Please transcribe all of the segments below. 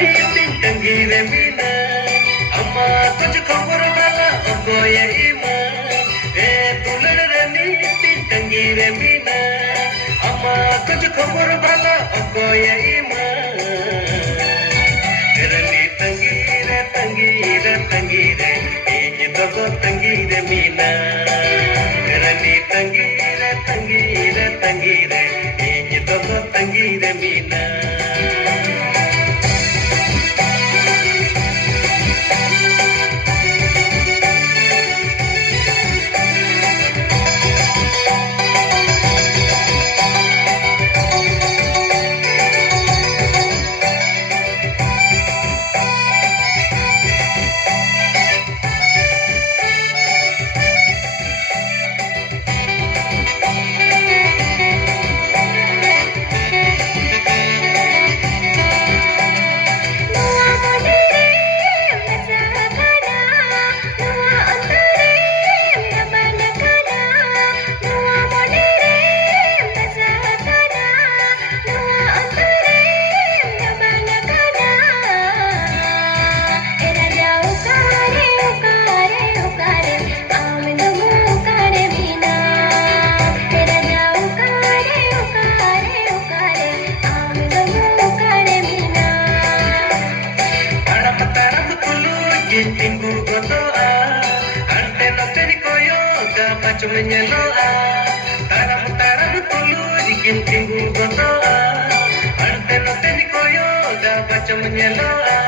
tangire mina amma तुझ खबर भला ओकोये इमा तुलरनी tangire mina amma तुझ खबर भला ओकोये इमा runny tangire tangire tangire ini dogo tangire mina runny tangire tangire tangire ini dogo tangire mina Tinggu gotoa, ante no terikoyo, gapacho menyeloa. Taram tulu dikin tinggu gotoa, ante no terikoyo, gapacho menyeloa.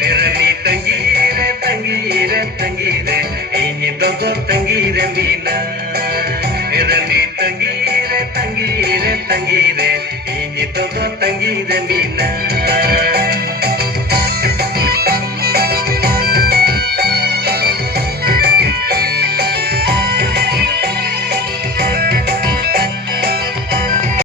Terani tangire, tangire, tangire, ini dogo tangire mina. Terani tangire, tangire, tangire, ini dogo tangire mina.